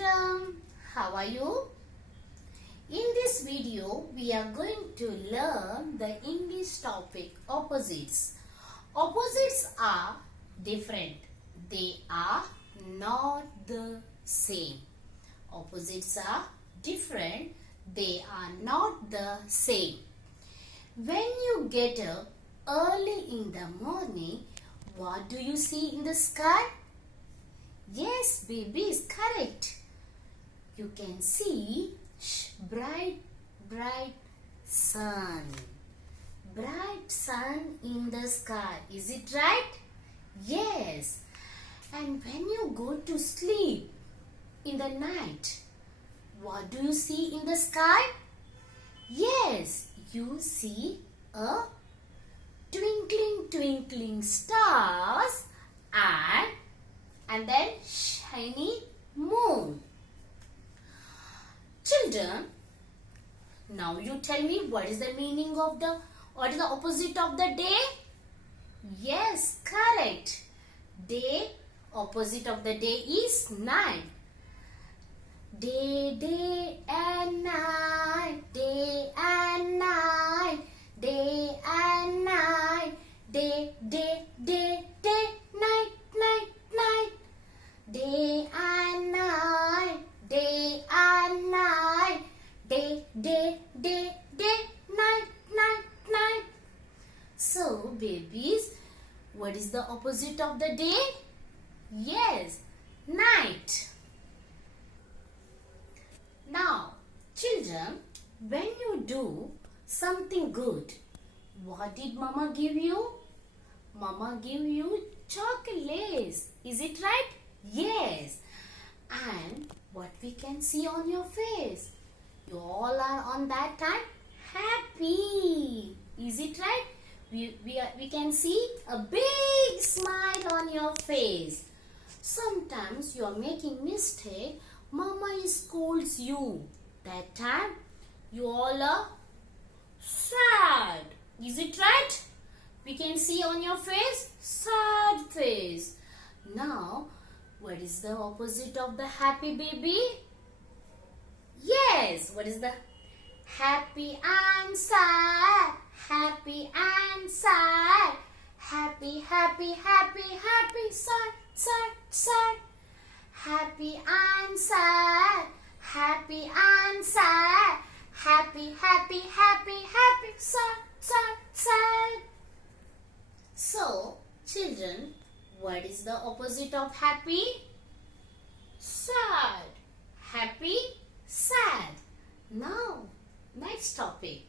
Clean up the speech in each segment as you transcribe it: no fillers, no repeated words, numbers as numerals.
children, how are you? In this video, we are going to learn the English topic opposites. Opposites are different. They are not the same. Opposites are different. They are not the same. When you get up early in the morning, what do you see in the sky? Yes, babies, correct. You can see bright sun. Bright sun in the sky. Is it right? Yes. And when you go to sleep in the night, what do you see in the sky? Yes, you see a twinkling stars and then shiny moon. Children, now you tell me what is the meaning of what is the opposite of the day? Yes, correct. Day, opposite of the day is night. Day and night, day and night, day and night, day, night, night, day and night, day and night, day, night. So, babies, what is the opposite of the day? Yes, night. Now, children, when you do something good, what did Mama give you? Mama give you chocolates. Is it right? Yes. And what we can see on your face? You all are on that time happy. Is it right? We can see a big smile on your face. Sometimes you are making mistake. Mama scolds you. That time you all are sad. Is it right? We can see on your face sad face. Now, what is the opposite of the happy baby? Yes, what is the happy and sad? Happy and sad. Happy, sad. Happy and sad. Happy and sad. Happy, sad. So, children, what is the opposite of happy? Sad. Happy, sad. Now, next topic.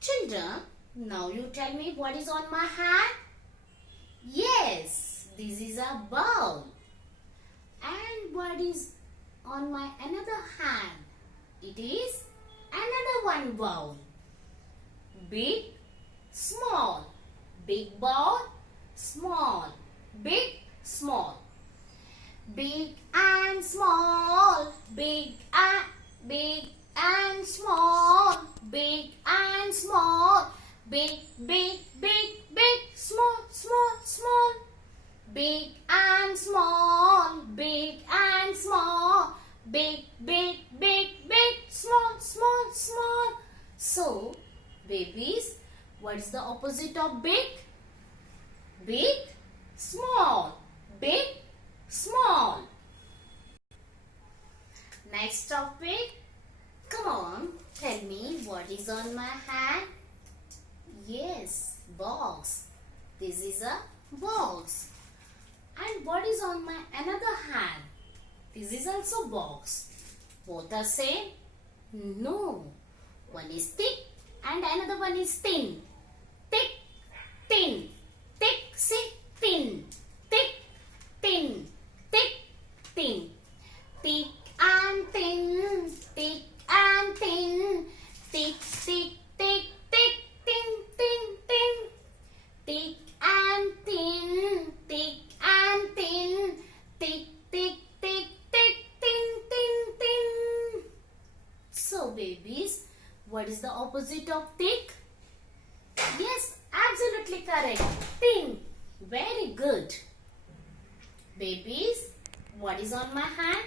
Children, now you tell me what is on my hand? Yes, this is a bowl. And what is on my another hand? It is another one bowl. Big, small. Big bowl, small. Big, small. Big and small. Big and small. Big and small. Big, small. Big and small. Big and small. Big, small. So, babies, what is the opposite of big? Big, small. Big, small. Next topic. Come on, tell me what is on my hand. Yes, box. This is a box. And what is on my another hand? This is also box. Both are same? No. One is thick and another one is thin. Thick, thin. Thick, see, thin. Thick, thin. Thick, thin. Thick and thin. Thick and thin. Thick, thin. Thick and thin. Thick and thin. Thick, thin. So, babies, what is the opposite of thick? Yes, absolutely correct. Thin. Very good. Babies, what is on my hand?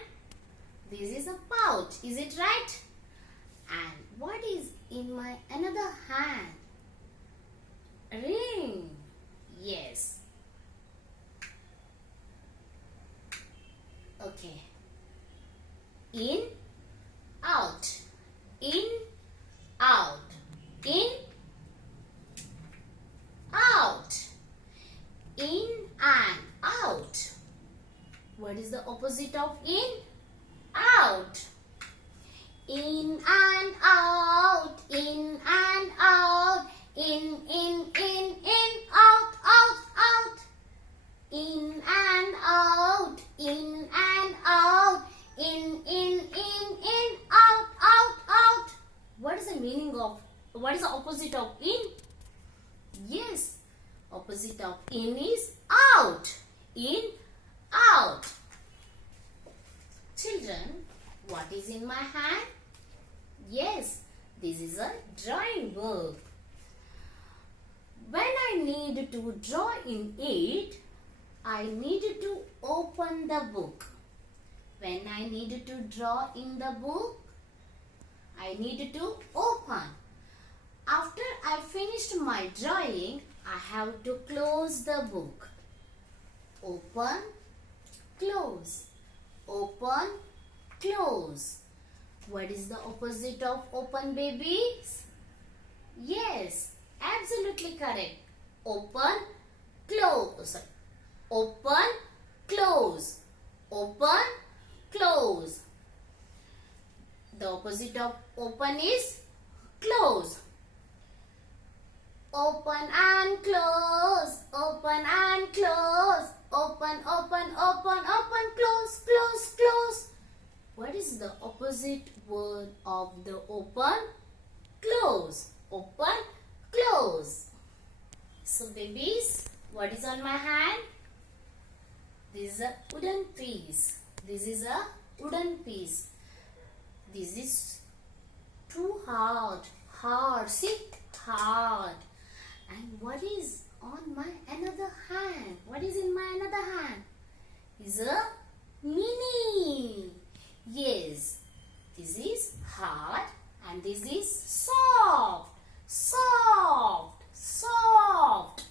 This is a pouch. Is it right? And what is in my another hand? Ring. Yes. Okay. In, out. In, out. In, out. In and out. What is the opposite of in? Out. In and out. In and out. In, out, out, out. In and out. In and out. In, out, out, out. What is the meaning of, what is the opposite of in? Yes, opposite of in is out. In, out. Children, what is in my hand? Yes, this is a drawing book. When I need to draw in it, I need to open the book. When I need to draw in the book, I need to open. After I finished my drawing, I have to close the book. Open, close. Open, close. What is the opposite of open, babies? Yes, absolutely correct. Open, close. Open, close. Open, close. The opposite of open is close. Open and close. Open and close. Open, open, open, open, close, close, close. What is the opposite word of the open? Close. Open, close. So babies, what is on my hand? This is a wooden piece. This is a wooden piece. This is too hard. Hard. See? Hard. And what is on my another hand? What is in my another hand? Is a mini. Yes. This is hard and this is soft. Soft. Soft.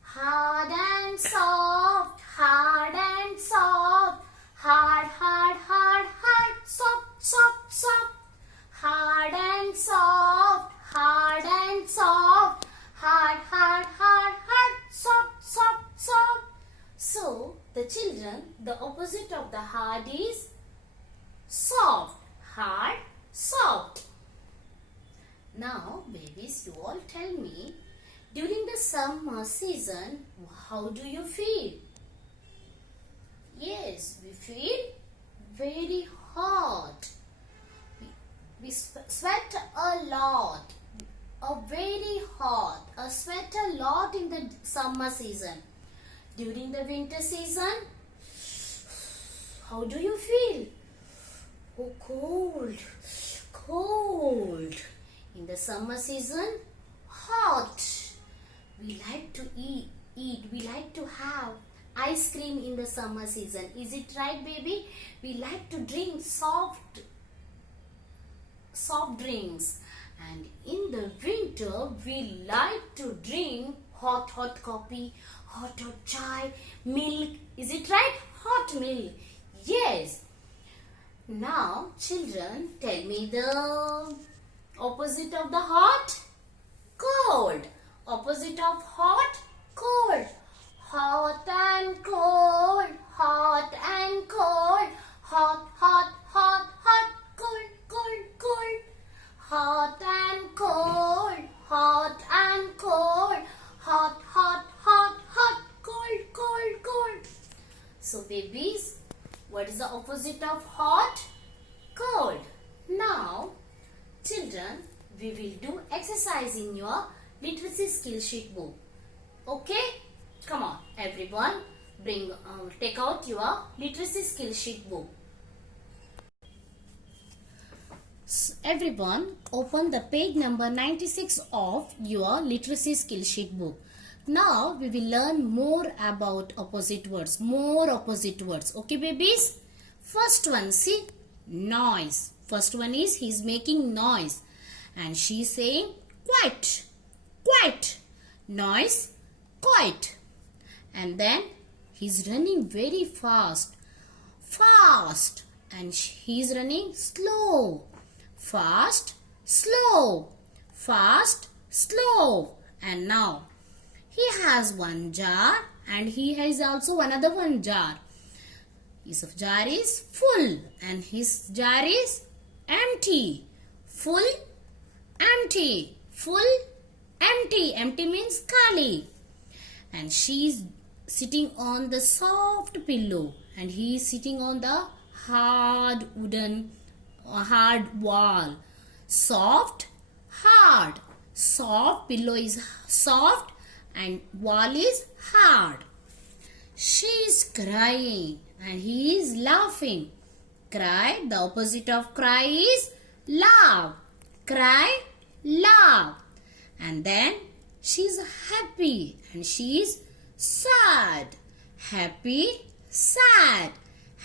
Hard and soft. Hard and soft. Hard, hard, hard, hard. Soft, soft, soft. Hard and soft. Hard and soft. Hard, hard, hard, hard. Soft, soft, soft. So, the children, the opposite of the hard is soft. Hard, soft. Now, babies, you all tell me, during the summer season, how do you feel? Yes, we feel very hot. We sweat a lot. Very hot. Sweat a lot in the summer season. During the winter season, how do you feel? Oh, cold. Cold. In the summer season, hot. We like to eat. We like to have ice cream in the summer season. Is it right, baby? We like to drink soft drinks. And in the winter, we like to drink hot coffee, hot chai, milk. Is it right? Hot milk. Yes. Now, children, tell me the opposite of the hot? Cold. Opposite of hot? Cold. Hot and cold. Hot and cold. Hot, hot, hot, hot. Cold, cold, cold. Hot and cold. Hot and cold. Hot, hot, hot, hot. Cold, cold, cold. So babies, what is the opposite of hot? Cold. Now, children, we will do exercise in your literacy skill sheet book. Okay? Come on, everyone. Take out your literacy skill sheet book. Everyone, open the page number 96 of your literacy skill sheet book. Now, we will learn more about opposite words. More opposite words. Okay, babies? First one, see, noise. First one is he's making noise. And she's saying quiet, quiet. Noise, quiet. And then he's running very fast, fast. And he's running slow, fast, slow, fast, slow. And now he has one jar and he has also another one jar. His jar is full and his jar is empty. Full, empty, full, empty. Empty means khali. And she's sitting on the soft pillow and he is sitting on the hard wall. Soft, hard. Soft, pillow is soft and wall is hard. She is crying and he is laughing. Cry, the opposite of cry is laugh. Cry, laugh. And then she is happy and she is sad. Happy, sad.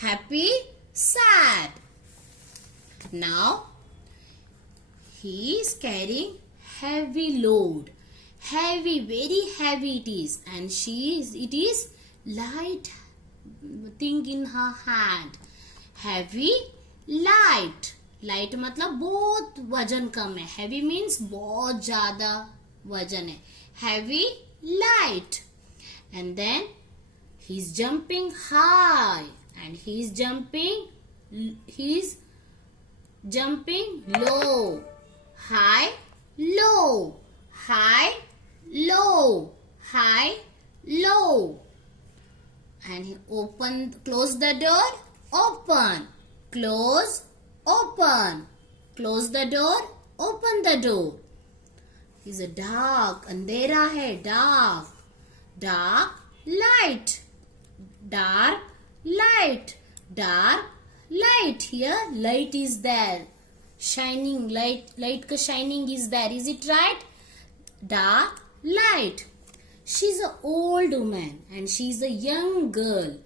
Happy, sad. Now he is carrying heavy load. Heavy, very heavy it is. And it is light thing in her hand. Heavy, light. Light मतलब बहुत वजन कम है. Heavy means बहुत ज़्यादा वजन है. Heavy, light. And then he's jumping high. And he's jumping low. High, low. High, low. High, low. And he close the door, open. Close, open. Close the door, open the door. It's a dark, अंधेरा है, dark. Dark, light. Dark, light. Dark, light. Here, light is there. Shining, light ka shining is there. Is it right? Dark, light. She's an old woman and she's a young girl.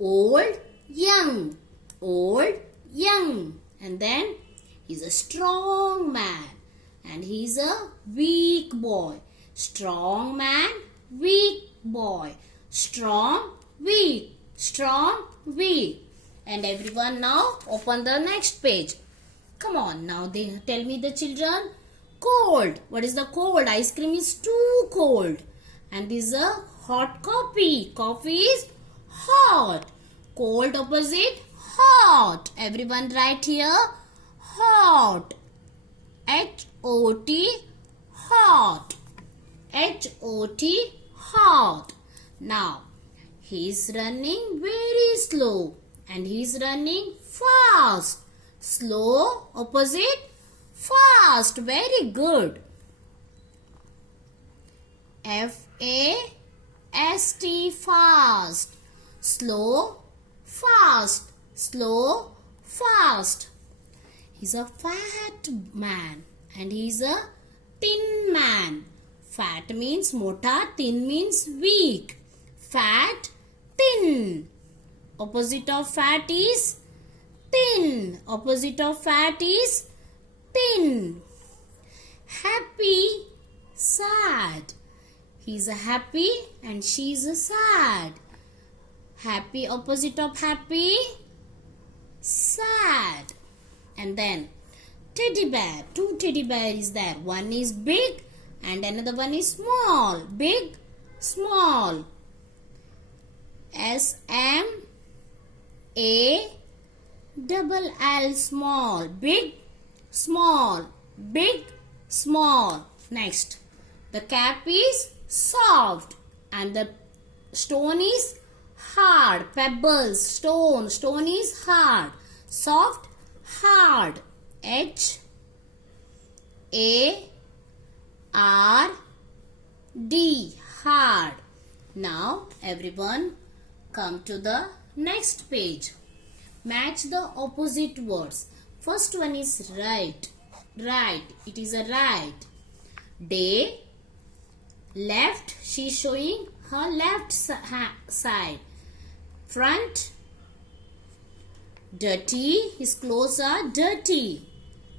Old, young. Old, young. And then he's a strong man and he's a weak boy. Strong man, weak boy. Strong, weak. Strong, weak. And everyone now open the next page. Come on, now they tell me the children. Cold. What is the cold? Ice cream is too cold. And this is a hot coffee. Coffee is hot. Cold opposite hot. Everyone write here. Hot. H-O-T. Hot. H-O-T. Hot. Now, he is running very slow. And he is running fast. Slow opposite fast. Very good. F-A-S-T, fast. Slow, fast. Slow, fast. He's a fat man and he's a thin man. Fat means mota, thin means weak. Fat, thin. Opposite of fat is thin. Opposite of fat is thin. Happy, sad. He's a happy and she's a sad. Happy, opposite of happy, sad. And then teddy bear. Two teddy bear is there. One is big and another one is small. Big, small. S-M-A-double-L, small. Big, small. Big, small. Next. The cap is soft and the stone is hard. Pebbles, stone. Stone is hard. Soft, hard. H-A-R-D, hard. Now everyone come to the next page. Match the opposite words. First one is right. Right. It is a right. Day. Left. She is showing her left side. Front. Dirty, his clothes are dirty.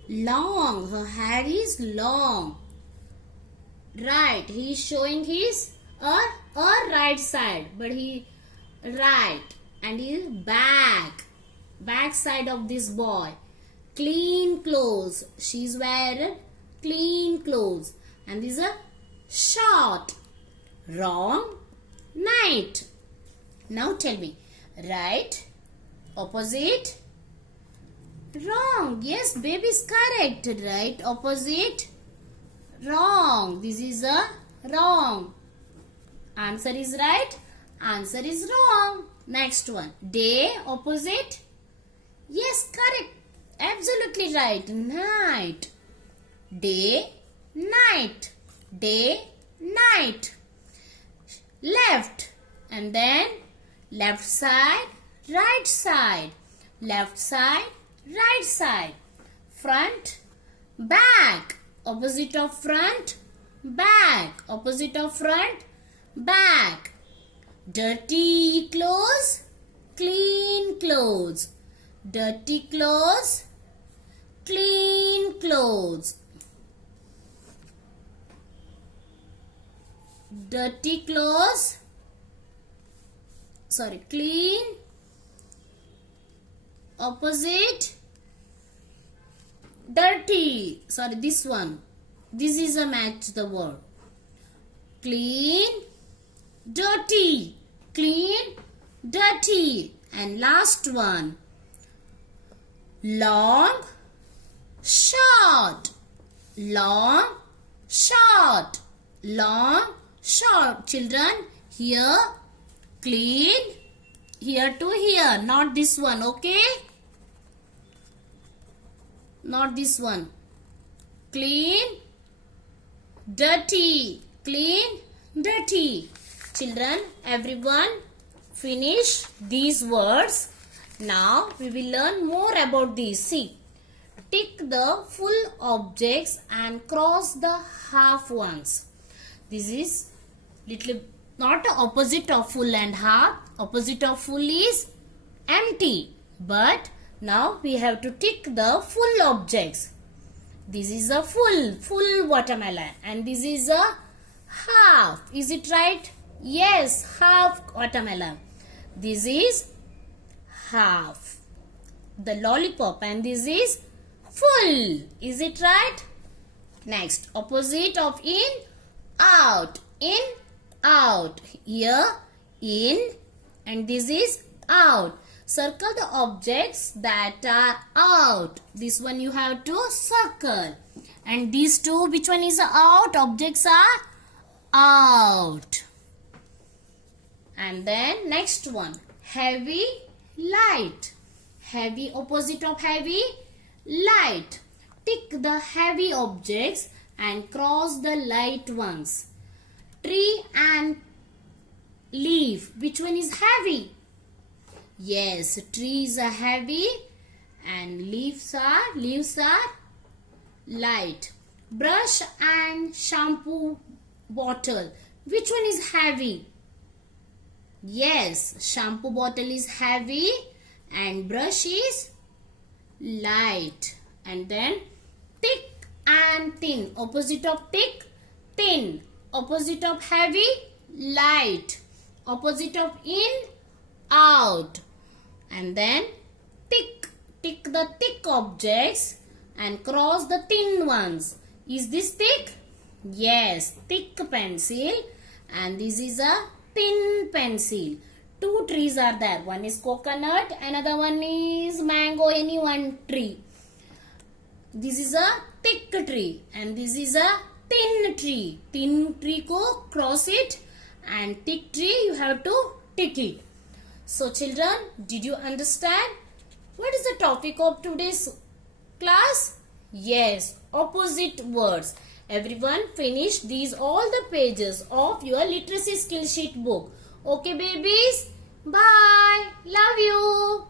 Long, her hair is long. Right, he is showing his a right side, but he right, and his back side of this boy. Clean clothes, she's wearing clean clothes, and this is a short. Wrong, night. Now tell me, right, opposite, wrong. Yes, baby is correct. Right, opposite, wrong. This is a wrong. Answer is right. Answer is wrong. Next one. Day, opposite. Yes, correct. Absolutely right. Night. Day, night. Day, night. Left. And then left side, right side. Left side, right side. Front, back. Opposite of front, back. Opposite of front, back. Dirty clothes, clean clothes. Dirty clothes, clean clothes. Dirty clothes, sorry, clean, opposite, dirty. Sorry, this one. This is a match the word. Clean, dirty. Clean, dirty. And last one. Long, short. Long, short. Long, short. Children, here, clean, here to here. Not this one, okay? Not this one. Clean, dirty. Clean, dirty. Children, everyone finish these words. Now we will learn more about these. See, tick the full objects and cross the half ones. This is little not the opposite of full and half. Opposite of full is empty. But now we have to tick the full objects. This is a full watermelon, and this is a half. Is it right? Yes, half watermelon. This is half the lollipop, and this is full. Is it right? Next, opposite of in, out. In, out. Here, in, and this is out. Circle the objects that are out. This one you have to circle. And these two, which one is out? Objects are out. And then next one, heavy, light. Heavy, opposite of heavy, light. Tick the heavy objects and cross the light ones. Tree and leaf, which one is heavy? Yes, trees are heavy and leaves are light. Brush and shampoo bottle, which one is heavy? Yes, shampoo bottle is heavy and brush is light. And then thick and thin, opposite of thick, thin. Opposite of heavy, light. Opposite of in, out. And then tick the thick objects and cross the thin ones. Is this thick? Yes, thick pencil, and this is a thin pencil. Two trees are there. One is coconut, another one is mango, any one tree. This is a thick tree and this is a thin tree. Thin tree ko cross it, and thick tree you have to tick it. So children, did you understand? What is the topic of today's class? Yes, opposite words. Everyone finish these all the pages of your literacy skill sheet book. Okay babies? Bye. Love you.